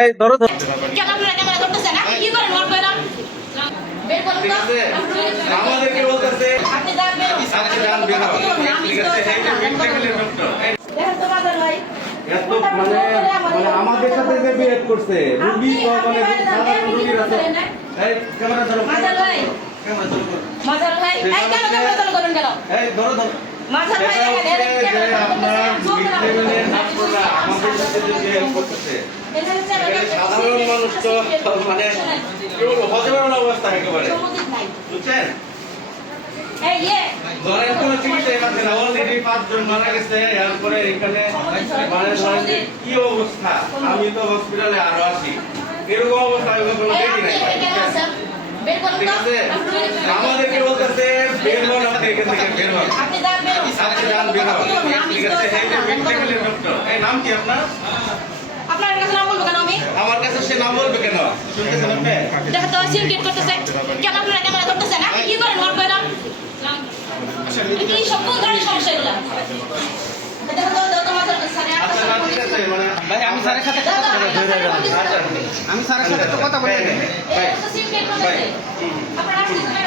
এই ধরো ধরো। কেন আপনারা ক্যামেরা করতেছেন? আপনি কি করেন ওর কইরা? বের করুন তো। আমাদেরকে বলতেছে আপনি যান বের করুন। আজকে যান বের হন। আমি ঠিক তো আছে এই যে মেডিকেলের ডক্টর দেখেন তো বাজার ভাই। এত মানে আমাদের সাথে যে বিহেভ করছে রোগী মানে সাধারণ রোগীর আছে এই ক্যামেরা ধরো বাজার ভাই। ক্যামেরা ধরো বাজার ভাই। এই কেন ক্যামেরা চালু করেন কেন? এই ধরো ধরো বাজার ভাই এখানে ক্যামেরা চালু করতেছেন। মিডলের ডাক্তাররা আমাদের সাথে যে বিহেভ করতেছে সাধারণ মানুষ তো মানে হজমের অবস্থা একেবারে বুঝছেন এই ইয়ে ধরেন কোন চিকিৎসা এখানে না অলরেডি 5 জন মারা গেছে এরপরে এখানে মানে ধরেন যে কি অবস্থা আমি তো হসপিটালে আরো আছি এরকম অবস্থা আমি কখনো দেখি নাই বের করুন ঠিক তো। আছে আমাদেরকে বলতেছে বের হন আপনি এখান থেকে বের হন আপনি যান বের করুন। আজকে যান বের হন ঠিক আছে এই যে মেডিকেলের ডক্টর এই নাম কি আপনার আপনার কাছে নাম বলবো কেন আমি? আমার কাছে সে নাম বলবে কেন শুনতেছেন আপনি দেখো তো সিনকেট করতেছে। কেন আপনারা ক্যামেরা করতেছেন? আপনি কি করেন ওর কইরা? কি সব কোন ধরনের সমস্যা এগুলা? দেখো তো দাও তো মাথার সাথে আচ্ছা না ঠিক আছে মানে ভাই আমি স্যারের সাথে কথা বলে ধরে রাখলাম। আমি স্যারের সাথে তো কথা বলে ভাই, এই তো সিনকেট করতেছে। আপনারা আসছেন কেন?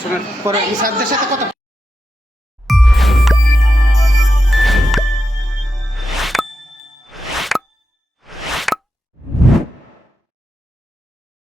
শুনুন পরে আমি স্যারদের সাথে কথা